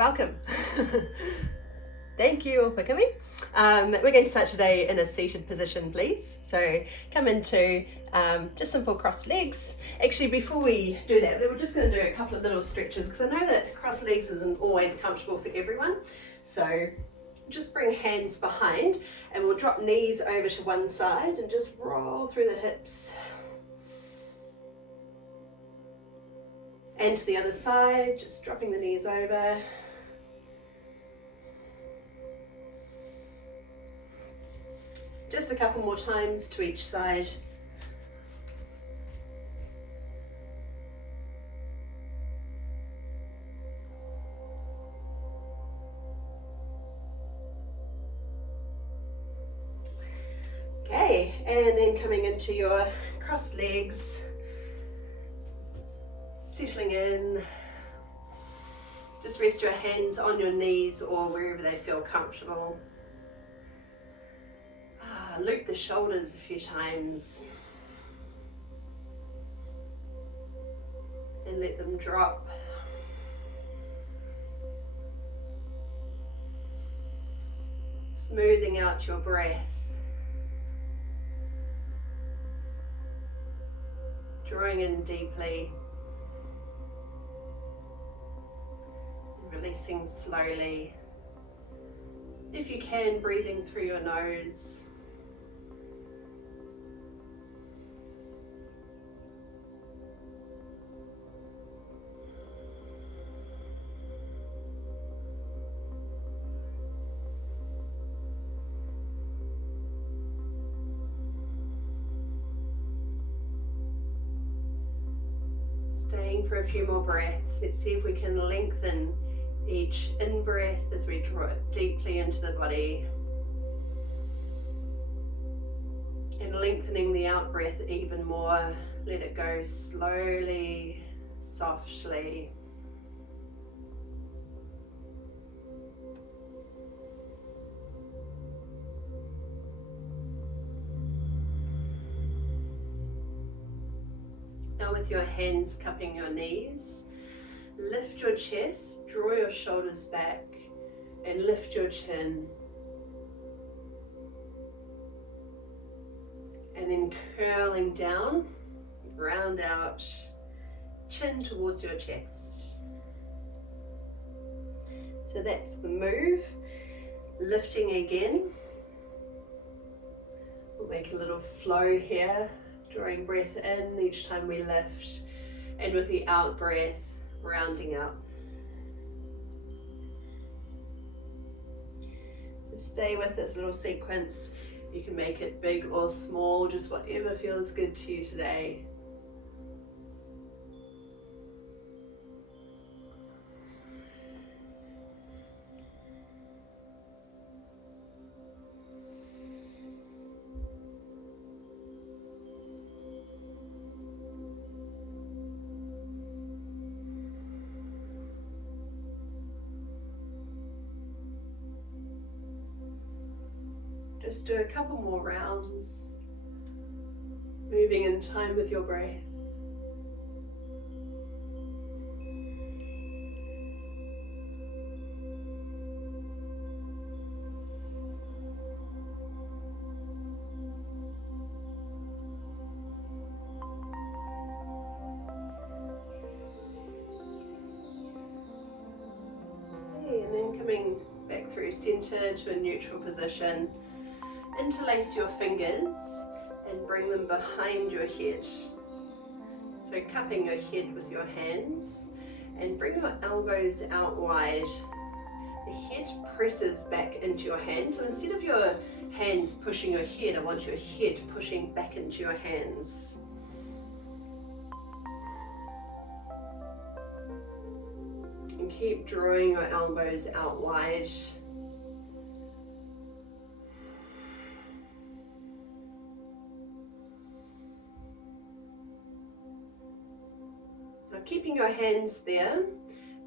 welcome. Thank you all for coming. We're going to start today in a seated position, please. So come into just simple crossed legs. Actually, before we do that, we're just going to do a couple of little stretches because I know that crossed legs isn't always comfortable for everyone. So just bring hands behind and we'll drop knees over to one side and just roll through the hips. And to the other side, just dropping the knees over. Just a couple more times to each side. Okay, and then coming into your crossed legs, settling in. Just rest your hands on your knees or wherever they feel comfortable. Loop the shoulders a few times and let them drop. Smoothing out your breath. Drawing in deeply. Releasing slowly. If you can, breathing through your nose. Staying for a few more breaths. Let's see if we can lengthen each in-breath as we draw it deeply into the body. And lengthening the out-breath even more. Let it go slowly, softly. Now with your hands cupping your knees, lift your chest, draw your shoulders back and lift your chin. And then curling down, round out, chin towards your chest. So that's the move. Lifting again. We'll make a little flow here. Drawing breath in each time we lift, and with the out breath, rounding out. So stay with this little sequence. You can make it big or small, just whatever feels good to you today. Just do a couple more rounds, moving in time with your breath. Okay, and then coming back through center to a neutral position. Interlace your fingers and bring them behind your head. So cupping your head with your hands and bring your elbows out wide. The head presses back into your hands. So instead of your hands pushing your head, I want your head pushing back into your hands. And keep drawing your elbows out wide. Keeping your hands there,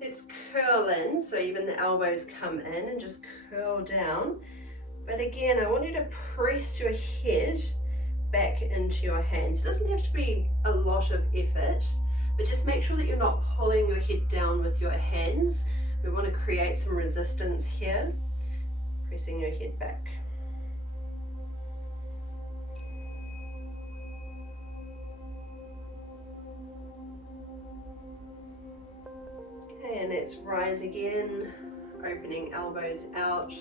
let's curl in, so even the elbows come in and just curl down. But again, I want you to press your head back into your hands. It doesn't have to be a lot of effort, but just make sure that you're not pulling your head down with your hands, We want to create some resistance here, pressing your head back. Okay, and let's rise again, opening elbows out.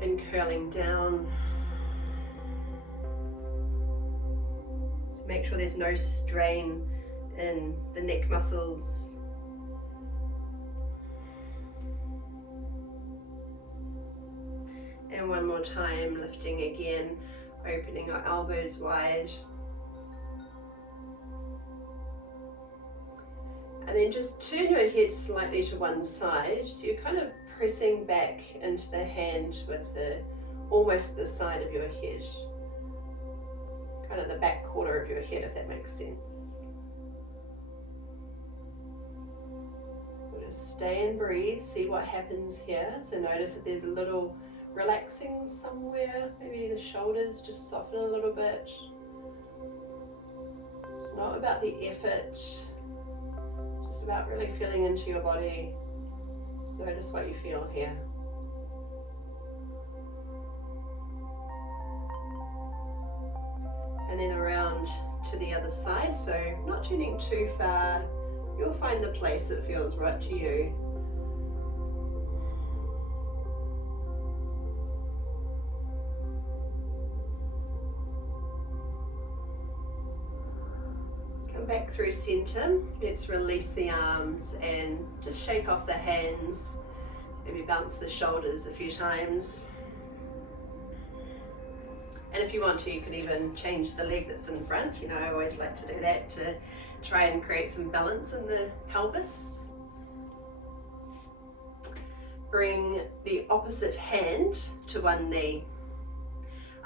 And curling down. So make sure there's no strain in the neck muscles. And one more time, lifting again, opening our elbows wide. And then just turn your head slightly to one side, so you're kind of pressing back into the hand with almost the side of your head. Kind of the back quarter of your head, if that makes sense. We'll just stay and breathe, see what happens here. So notice if there's a little relaxing somewhere, maybe the shoulders just soften a little bit. It's not about the effort, just about really feeling into your body. Notice what you feel here. And then around to the other side, so not turning too far. You'll find the place that feels right to you. Come back through center. Let's release the arms and just shake off the hands. Maybe bounce the shoulders a few times. And if you want to, you can even change the leg that's in front. You know, I always like to do that to try and create some balance in the pelvis. Bring the opposite hand to one knee.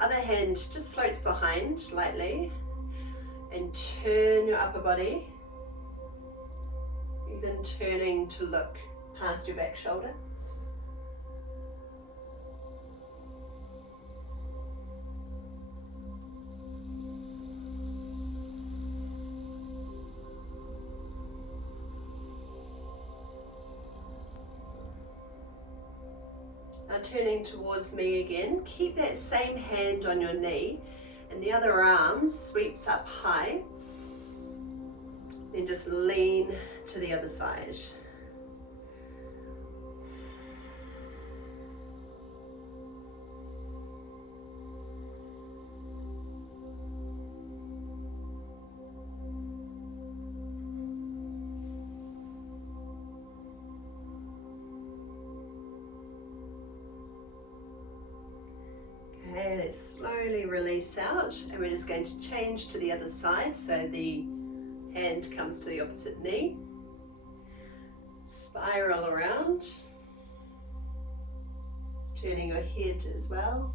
Other hand just floats behind lightly. And turn your upper body, even turning to look past your back shoulder. Now turning towards me again, keep that same hand on your knee. And the other arm sweeps up high, then just lean to the other side. Okay, let's slowly release out, and we're just going to change to the other side, so the hand comes to the opposite knee. Spiral around, turning your head as well.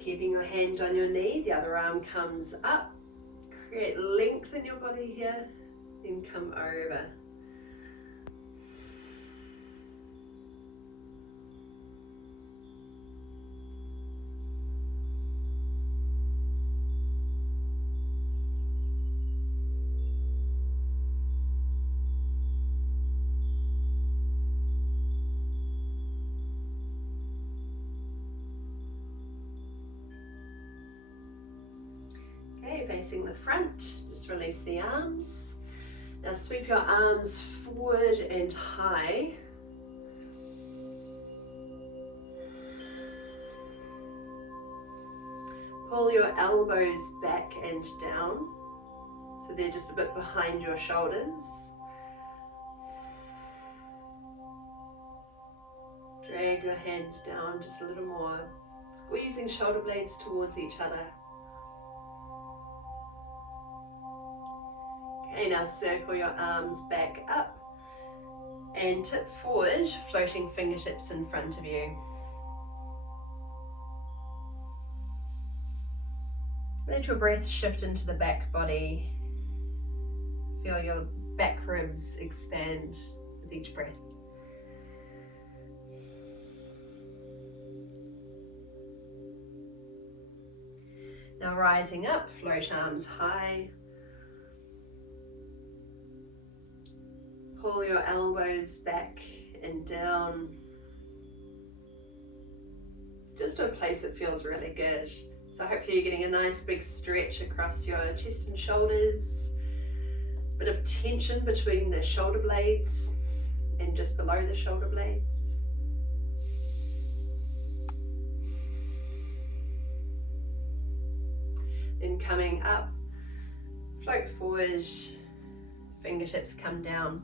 Keeping your hand on your knee, the other arm comes up. Create length in your body here, then come over. Facing the front, just release the arms. Now sweep your arms forward and high. Pull your elbows back and down, so they're just a bit behind your shoulders. Drag your hands down just a little more, squeezing shoulder blades towards each other. Okay, now circle your arms back up and tip forward, floating fingertips in front of you. Let your breath shift into the back body. Feel your back ribs expand with each breath. Now rising up, float arms high. Pull your elbows back and down. Just to a place that feels really good. So hopefully you're getting a nice big stretch across your chest and shoulders. Bit of tension between the shoulder blades and just below the shoulder blades. Then coming up, float forward, fingertips come down.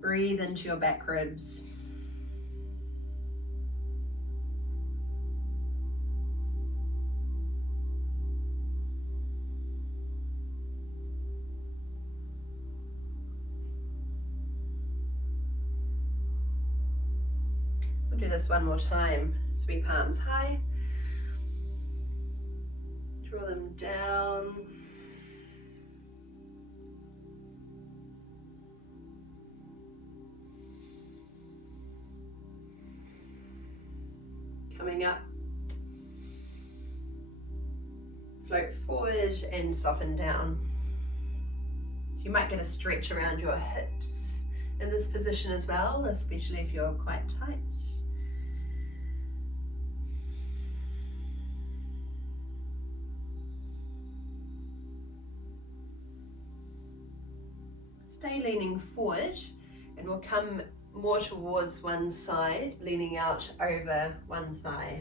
Breathe into your back ribs. We'll do this one more time. Sweep arms high. Draw them down. Coming up. Float forward and soften down. So you might get a stretch around your hips in this position as well, especially if you're quite tight. Stay leaning forward and we'll come more towards one side, leaning out over one thigh.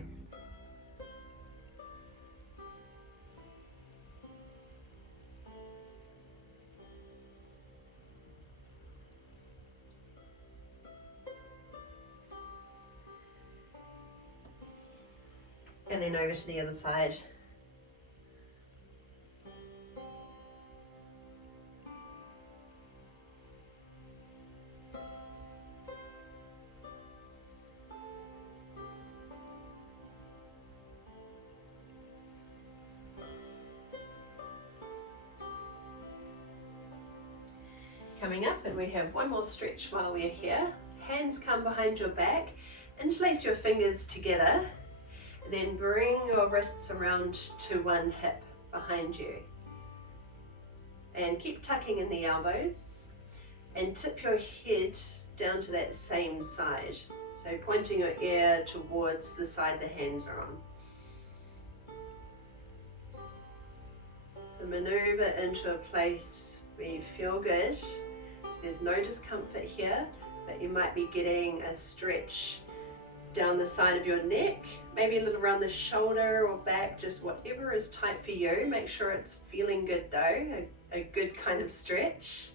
And then over to the other side. Coming up, and we have one more stretch while we're here. Hands come behind your back, interlace your fingers together, and then bring your wrists around to one hip behind you. And keep tucking in the elbows, and tip your head down to that same side. So pointing your ear towards the side the hands are on. So maneuver into a place where you feel good. So there's no discomfort here, but you might be getting a stretch down the side of your neck, maybe a little around the shoulder or back, just whatever is tight for you. Make sure it's feeling good though, a good kind of stretch.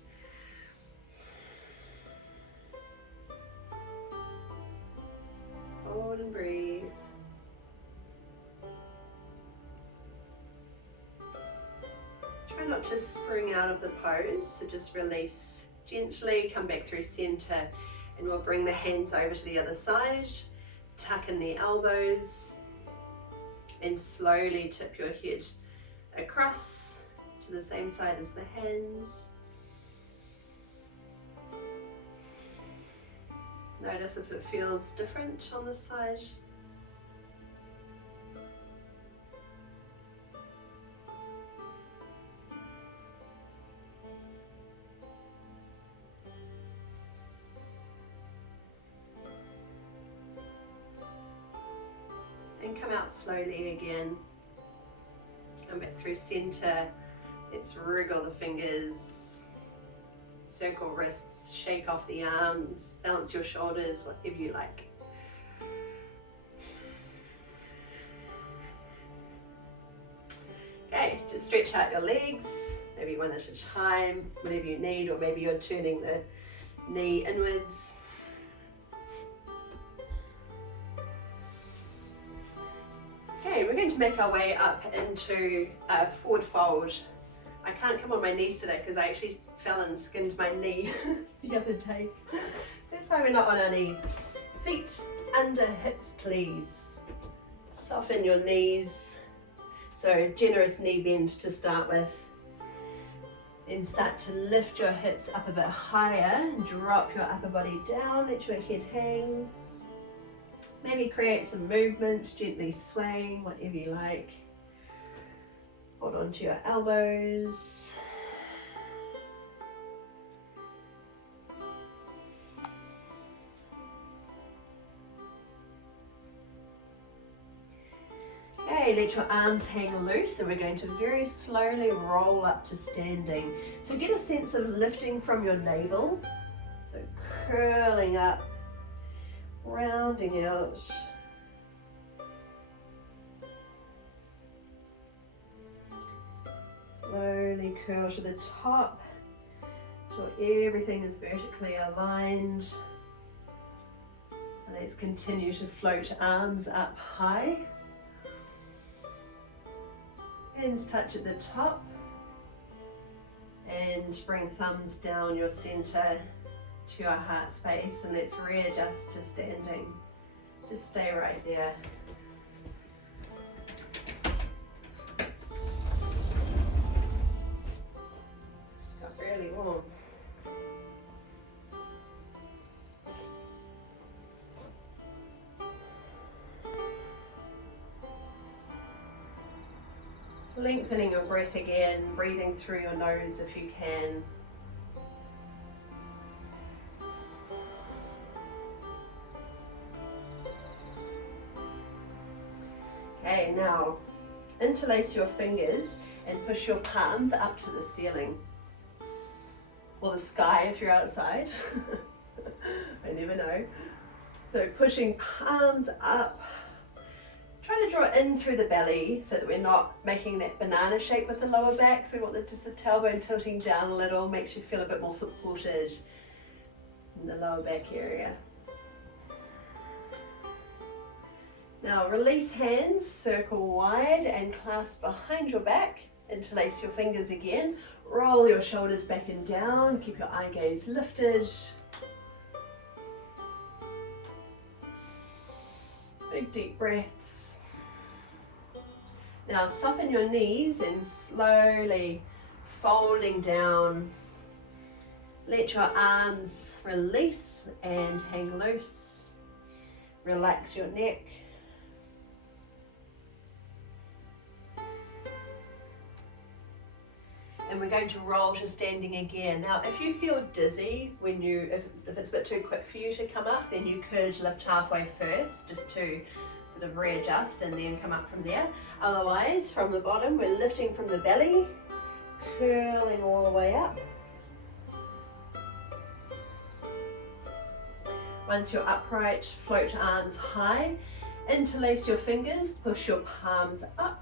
Hold and breathe. Try not to spring out of the pose, so just release gently, come back through center, and we'll bring the hands over to the other side, tuck in the elbows, and slowly tip your head across to the same side as the hands. Notice if it feels different on this side. And come out slowly again. Come back through center. Let's wriggle the fingers. Circle wrists, shake off the arms, bounce your shoulders, whatever you like. Okay, just stretch out your legs, maybe one at a time, whatever you need, or maybe you're turning the knee inwards. Okay, we're going to make our way up into a forward fold. I can't come on my knees today because I actually fell and skinned my knee the other day. That's why we're not on our knees. Feet under hips, please. Soften your knees. So generous knee bend to start with. Then start to lift your hips up a bit higher. Drop your upper body down. Let your head hang. Maybe create some movement, gently swaying, whatever you like. Hold onto your elbows. Okay, let your arms hang loose, and we're going to very slowly roll up to standing. So get a sense of lifting from your navel. So curling up, rounding out. Slowly curl to the top until everything is vertically aligned. And let's continue to float arms up high. Hands touch at the top. And bring thumbs down your center to your heart space, and let's readjust to standing. Just stay right there. Got really warm. Lengthening your breath again, breathing through your nose if you can. Okay, now interlace your fingers and push your palms up to the ceiling. Or the sky if you're outside. I never know. So pushing palms up. Try to draw in through the belly so that we're not making that banana shape with the lower back. So we want just the tailbone tilting down a little, makes you feel a bit more supported in the lower back area. Now release hands, circle wide and clasp behind your back. Interlace your fingers again. Roll your shoulders back and down. Keep your eye gaze lifted. Big deep breaths. Now soften your knees and slowly folding down. Let your arms release and hang loose. Relax your neck. And we're going to roll to standing again. Now, if you feel dizzy when if it's a bit too quick for you to come up, then you could lift halfway first, just to sort of readjust and then come up from there. Otherwise, from the bottom, we're lifting from the belly, curling all the way up. Once you're upright, float arms high, interlace your fingers, push your palms up.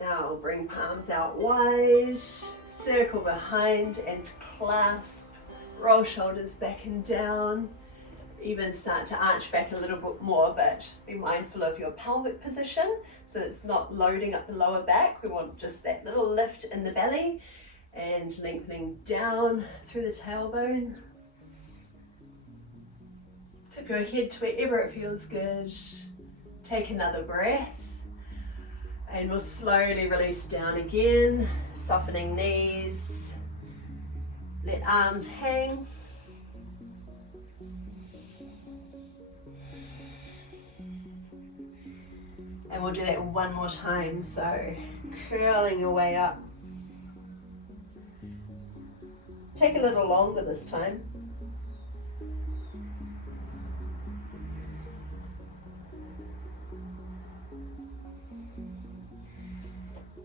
Now bring palms out wide, circle behind and clasp, roll shoulders back and down, even start to arch back a little bit more, but be mindful of your pelvic position so it's not loading up the lower back. We want just that little lift in the belly and lengthening down through the tailbone. Tip your head to wherever it feels good. Take another breath. And we'll slowly release down again, softening knees. Let arms hang. And we'll do that one more time, so curling your way up. Take a little longer this time.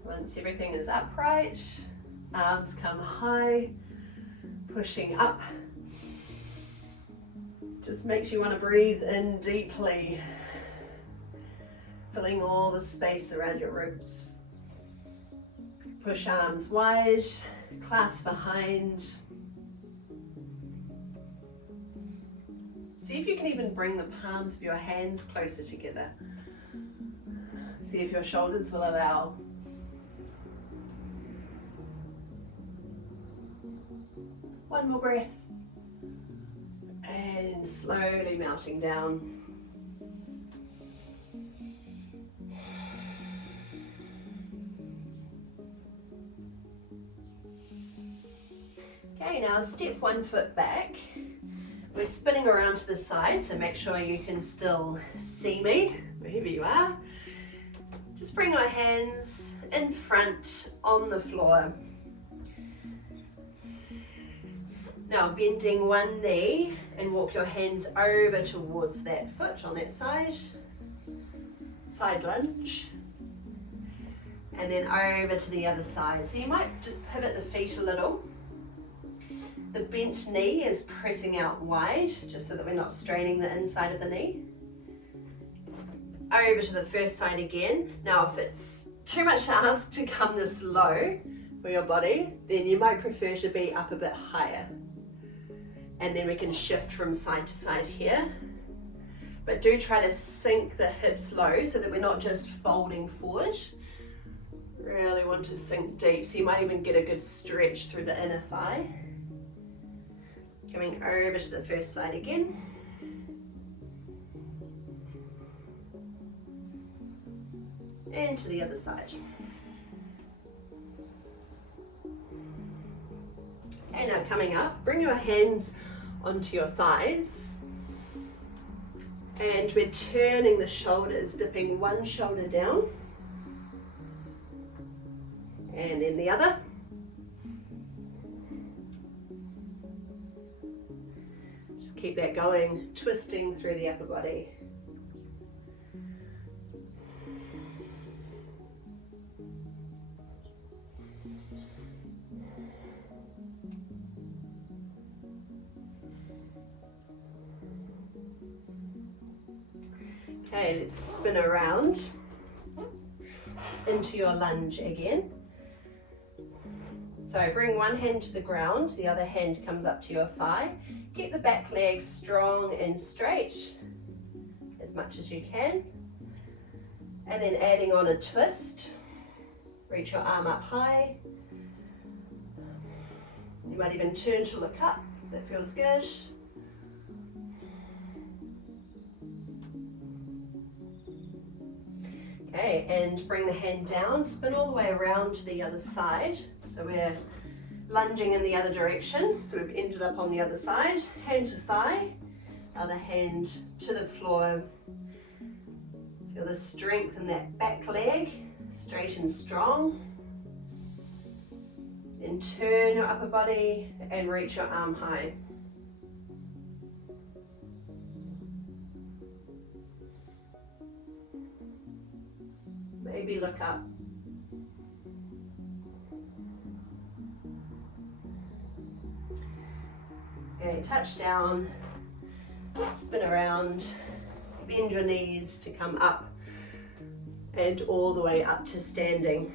Once everything is upright, arms come high, pushing up. Just makes you want to breathe in deeply, filling all the space around your ribs. Push arms wide, clasp behind. See if you can even bring the palms of your hands closer together. See if your shoulders will allow. One more breath. And slowly melting down. Okay, now step 1 foot back. We're spinning around to the side, so make sure you can still see me, wherever you are. Just bring our hands in front on the floor. Now bending one knee and walk your hands over towards that foot on that side. Side lunge. And then over to the other side. So you might just pivot the feet a little. The bent knee is pressing out wide, just so that we're not straining the inside of the knee. Over to the first side again. Now if it's too much to ask to come this low for your body, then you might prefer to be up a bit higher. And then we can shift from side to side here. But do try to sink the hips low so that we're not just folding forward. Really want to sink deep, so you might even get a good stretch through the inner thigh. Coming over to the first side again. And to the other side. Okay, now coming up, bring your hands onto your thighs. And we're turning the shoulders, dipping one shoulder down. And then the other. Just keep that going, twisting through the upper body. Okay, let's spin around into your lunge again. So bring one hand to the ground, the other hand comes up to your thigh. Keep the back leg strong and straight as much as you can. And then adding on a twist. Reach your arm up high. You might even turn to look up if that feels good. Okay, and bring the hand down, spin all the way around to the other side. So we're lunging in the other direction. So we've ended up on the other side, hand to thigh, other hand to the floor. Feel the strength in that back leg, straight and strong. Then turn your upper body and reach your arm high. Maybe look up. Okay, touch down, spin around, bend your knees to come up and all the way up to standing.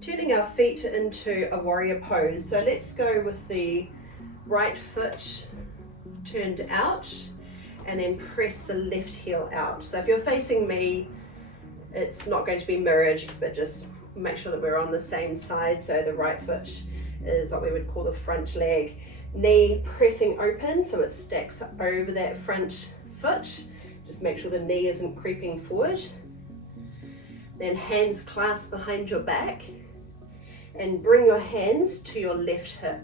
Turning our feet into a warrior pose. So let's go with the right foot turned out and then press the left heel out. So if you're facing me, it's not going to be mirrored, but just make sure that we're on the same side. So the right foot is what we would call the front leg. Knee pressing open so it stacks over that front foot. Just make sure the knee isn't creeping forward. Then hands clasped behind your back and bring your hands to your left hip.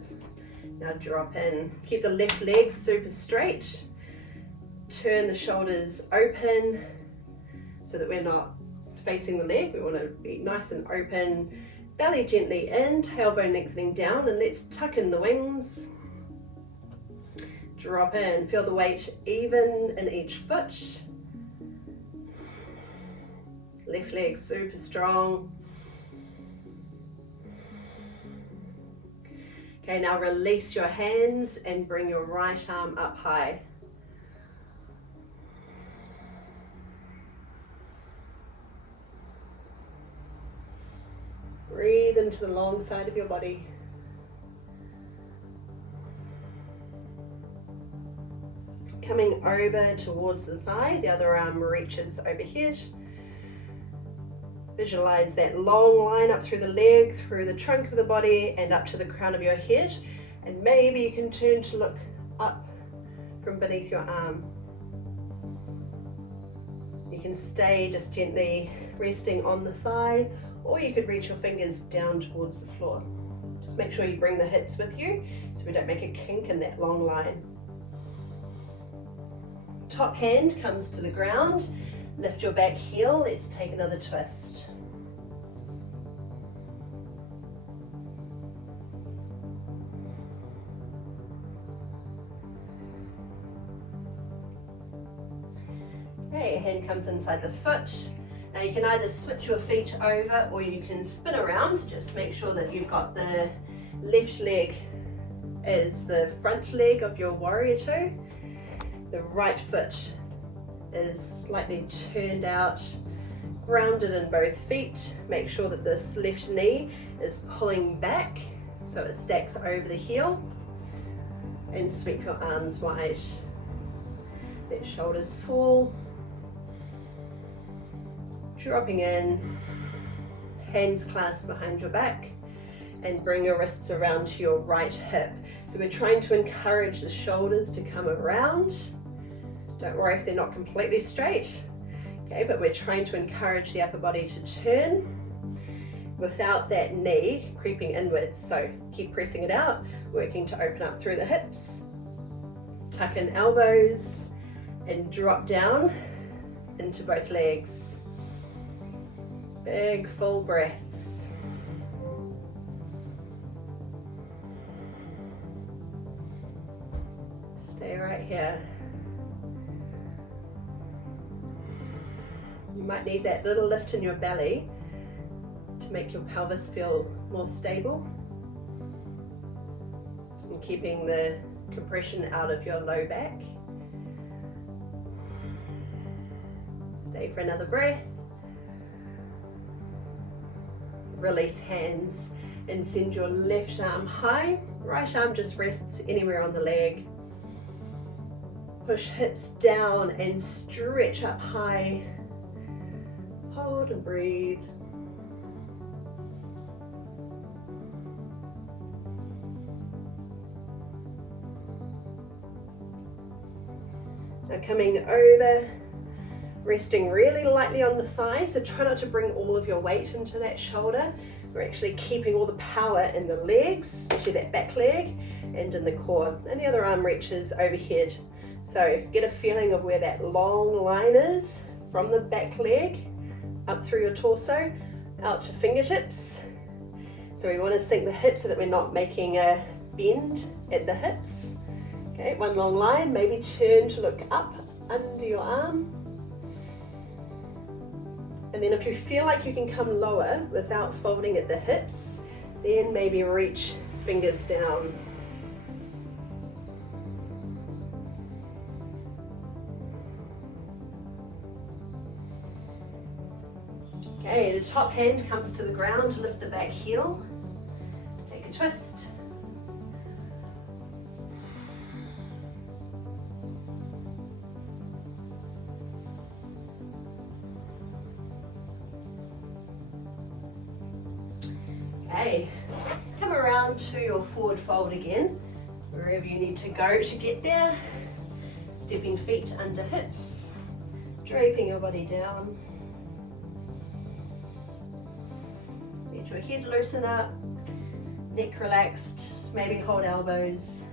Now drop in. Keep the left leg super straight. Turn the shoulders open so that we're not facing the leg. We want to be nice and open. Belly gently in, tailbone lengthening down, and let's tuck in the wings. Drop in, feel the weight even in each foot. Left leg super strong. Okay, now release your hands and bring your right arm up high. Breathe into the long side of your body. Coming over towards the thigh, the other arm reaches overhead. Visualize that long line up through the leg, through the trunk of the body, and up to the crown of your head. And maybe you can turn to look up from beneath your arm. You can stay just gently resting on the thigh, or you could reach your fingers down towards the floor. Just make sure you bring the hips with you so we don't make a kink in that long line. Top hand comes to the ground. Lift your back heel. Let's take another twist. Okay, hand comes inside the foot. Now you can either switch your feet over or you can spin around. So just make sure that you've got the left leg as the front leg of your warrior two. The right foot is slightly turned out, grounded in both feet. Make sure that this left knee is pulling back so it stacks over the heel, and sweep your arms wide. Let shoulders fall. Dropping in, hands clasped behind your back, and bring your wrists around to your right hip. So we're trying to encourage the shoulders to come around. Don't worry if they're not completely straight, okay, but we're trying to encourage the upper body to turn without that knee creeping inwards. So keep pressing it out, working to open up through the hips. Tuck in elbows and drop down into both legs. Big full breaths. Stay right here. You might need that little lift in your belly to make your pelvis feel more stable, and keeping the compression out of your low back. Stay for another breath. Release hands and send your left arm high. Right arm just rests anywhere on the leg. Push hips down and stretch up high. Hold and breathe. Now coming over, resting really lightly on the thigh, so try not to bring all of your weight into that shoulder. We're actually keeping all the power in the legs, especially that back leg, and in the core. And the other arm reaches overhead. So get a feeling of where that long line is from the back leg up through your torso, out to fingertips. So we want to sink the hips so that we're not making a bend at the hips. Okay, one long line, maybe turn to look up under your arm. And then if you feel like you can come lower without folding at the hips, then maybe reach fingers down. Okay, the top hand comes to the ground to lift the back heel. Take a twist. Okay, come around to your forward fold again, wherever you need to go to get there. Stepping feet under hips, draping your body down. Let your head loosen up, neck relaxed, maybe hold elbows.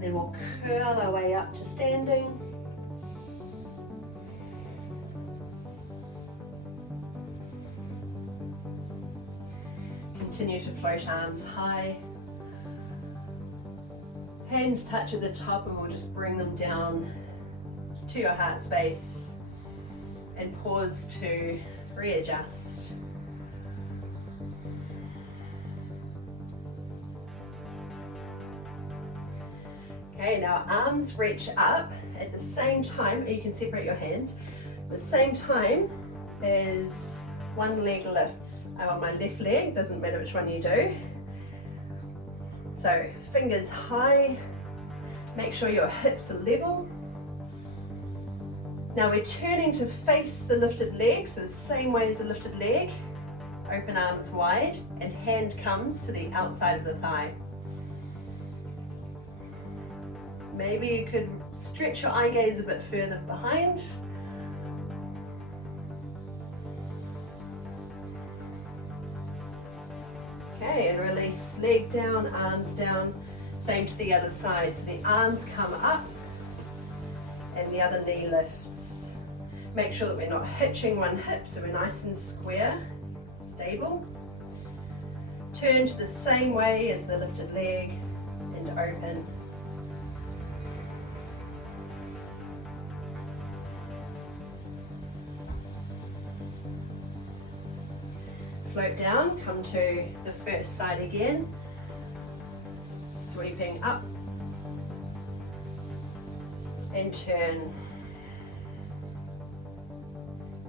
Then we'll curl our way up to standing. Continue to float arms high. Hands touch at the top, and we'll just bring them down to your heart space and pause to readjust. Okay, now arms reach up at the same time, you can separate your hands, the same time as one leg lifts. I'm on my left leg, doesn't matter which one you do. So fingers high, make sure your hips are level, Now we're turning to face the lifted leg, so the same way as the lifted leg. Open arms wide and hand comes to the outside of the thigh. Maybe you could stretch your eye gaze a bit further behind. Okay, and release, leg down, arms down. Same to the other side. So the arms come up and the other knee lifts. Make sure that we're not hitching one hip, so we're nice and square, stable. Turn to the same way as the lifted leg and open. Float down, come to the first side again, sweeping up and turn.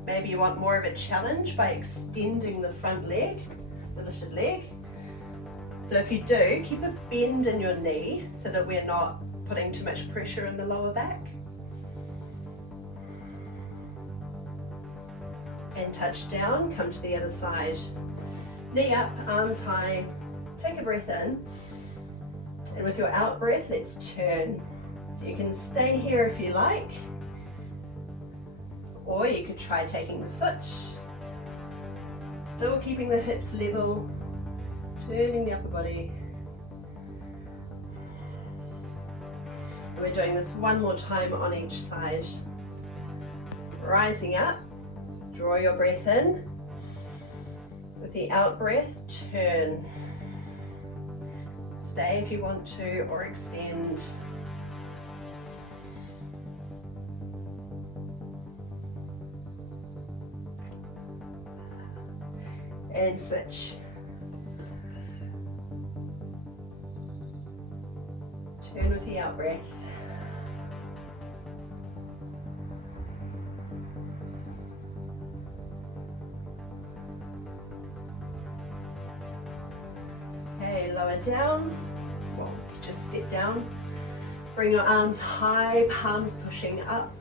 Maybe you want more of a challenge by extending the front leg, the lifted leg. So if you do, keep a bend in your knee so that we're not putting too much pressure in the lower back. And touch down, come to the other side. Knee up, arms high, take a breath in. And with your out breath, let's turn. So you can stay here if you like, or you could try taking the foot. Still keeping the hips level, turning the upper body. And we're doing this one more time on each side. Rising up. Draw your breath in. With the out breath, turn. Stay if you want to, or extend. And switch. Turn with the out breath. Lower down, well, just step down. Bring your arms high, palms pushing up.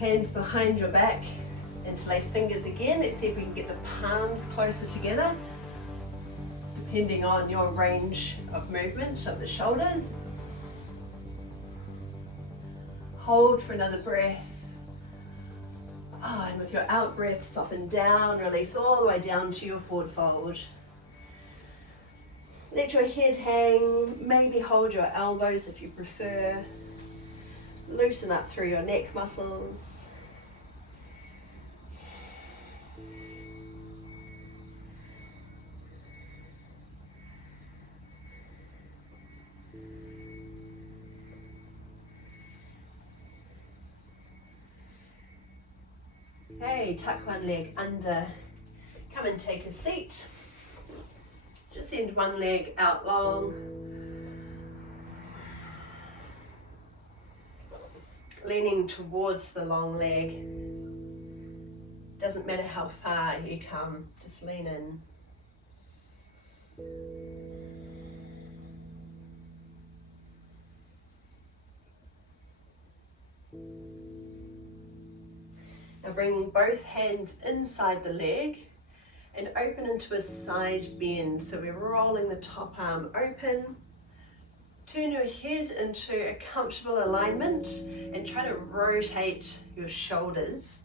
Hands behind your back, interlace fingers again. Let's see if we can get the palms closer together, depending on your range of movement of the shoulders. Hold for another breath. And with your out breath, soften down, release all the way down to your forward fold. Let your head hang, maybe hold your elbows if you prefer. Loosen up through your neck muscles. Okay, tuck one leg under. Come and take a seat. Just send one leg out long. Leaning towards the long leg. Doesn't matter how far you come, just lean in. Now bring both hands inside the leg and open into a side bend. So we're rolling the top arm open. Turn your head into a comfortable alignment and try to rotate your shoulders.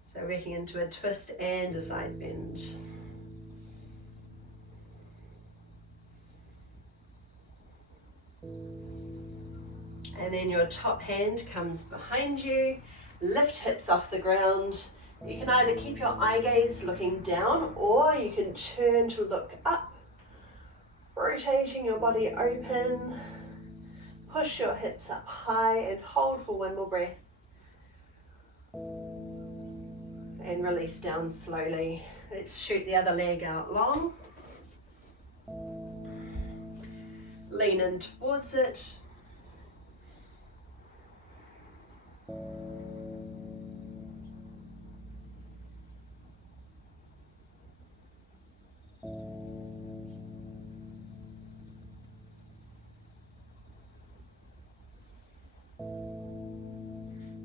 So working into a twist and a side bend. And then your top hand comes behind you. Lift hips off the ground. You can either keep your eye gaze looking down, or you can turn to look up, rotating your body open. Push your hips up high and hold for one more breath. And release down slowly. Let's shoot the other leg out long. Lean in towards it.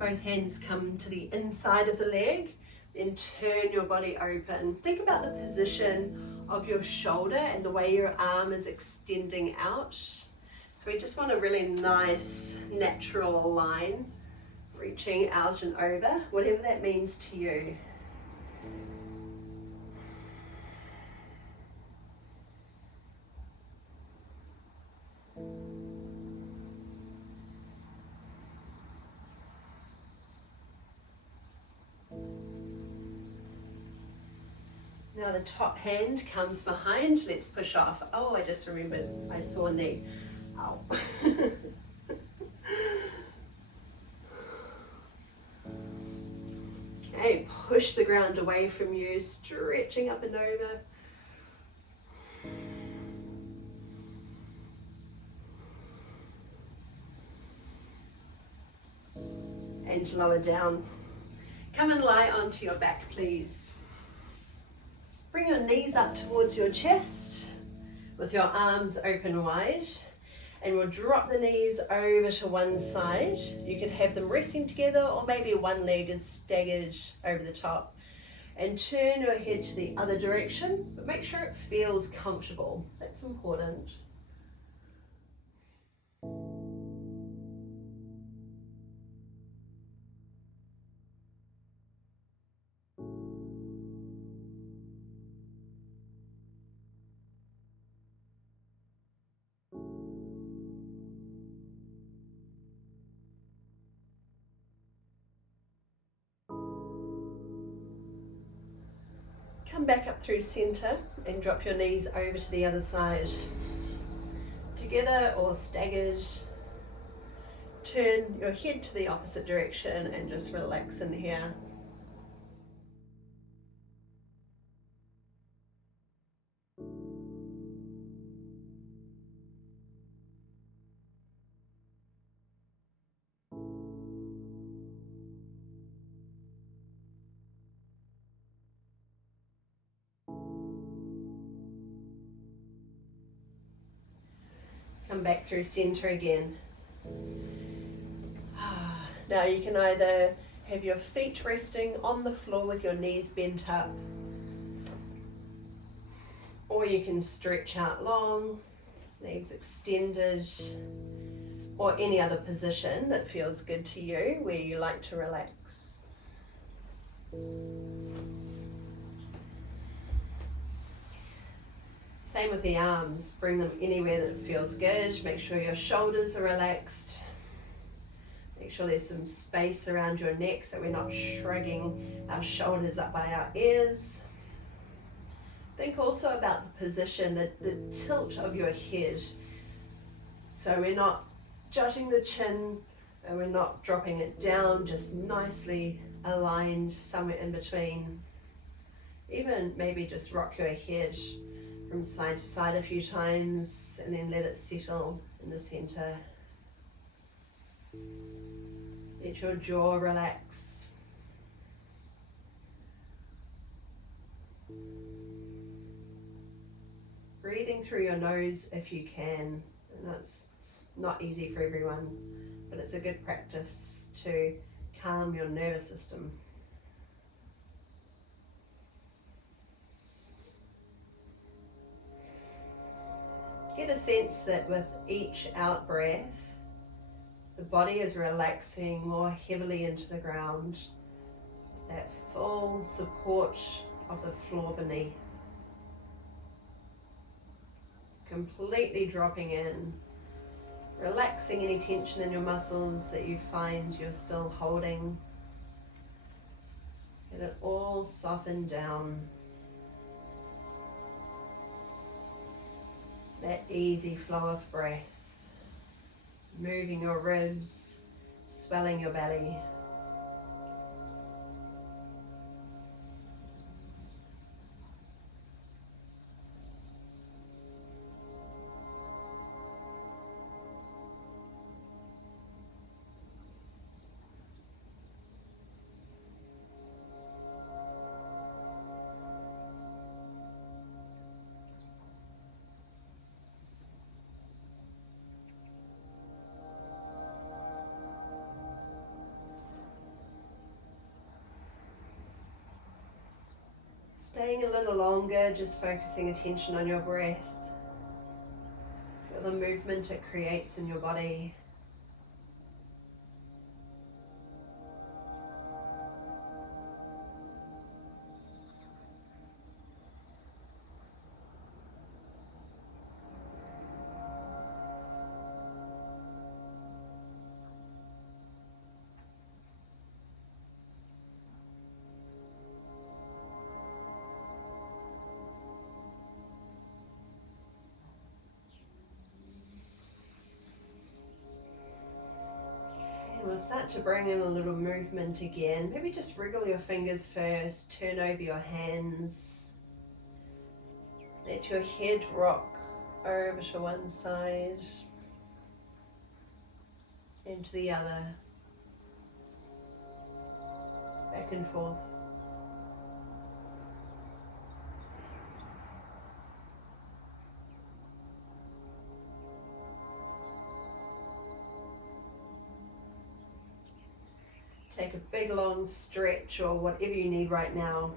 Both hands come to the inside of the leg, then turn your body open. Think about the position of your shoulder and the way your arm is extending out. So we just want a really nice, natural line, reaching out and over, whatever that means to you. Now the top hand comes behind, let's push off. Oh, I just remembered I saw a knee. Ow. Okay, push the ground away from you, stretching up and over. And lower down. Come and lie onto your back, please. Bring your knees up towards your chest with your arms open wide, and we'll drop the knees over to one side. You could have them resting together, or maybe one leg is staggered over the top, and turn your head to the other direction, but make sure it feels comfortable. That's important. Come back up through center and drop your knees over to the other side. Together or staggered. Turn your head to the opposite direction and just relax in here. Come back through center again. Now you can either have your feet resting on the floor with your knees bent up, or you can stretch out long, legs extended, or any other position that feels good to you where you like to relax. Same with the arms, bring them anywhere that feels good. Make sure your shoulders are relaxed. Make sure there's some space around your neck so we're not shrugging our shoulders up by our ears. Think also about the position, the tilt of your head. So we're not jutting the chin and we're not dropping it down, just nicely aligned somewhere in between. Even maybe just rock your head from side to side a few times and then let it settle in the center. Let your jaw relax. Breathing through your nose if you can. And that's not easy for everyone, but it's a good practice to calm your nervous system. Get a sense that with each out breath, the body is relaxing more heavily into the ground with that full support of the floor beneath. Completely dropping in, relaxing any tension in your muscles that you find you're still holding. Get it all softened down. That easy flow of breath, moving your ribs, swelling your belly. Staying a little longer, just focusing attention on your breath. Feel the movement it creates in your body. We'll start to bring in a little movement again. Maybe just wriggle your fingers first, turn over your hands. Let your head rock over to one side and to the other. Back and forth. Take a big long stretch or whatever you need right now.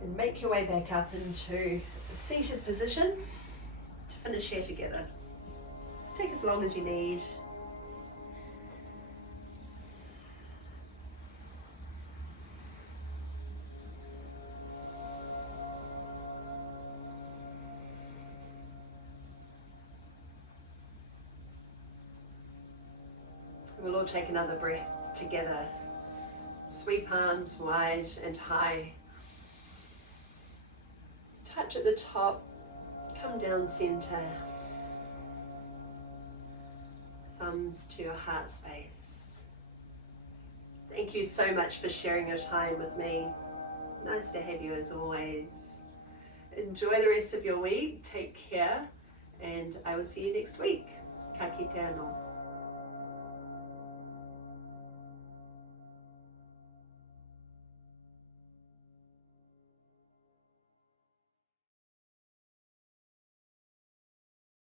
And make your way back up into a seated position to finish here together. Take as long as you need. We'll all take another breath together. Sweep arms wide and high. Touch at the top, come down center. Thumbs to your heart space. Thank you so much for sharing your time with me. Nice to have you as always. Enjoy the rest of your week, take care, and I will see you next week. Ka kite anō.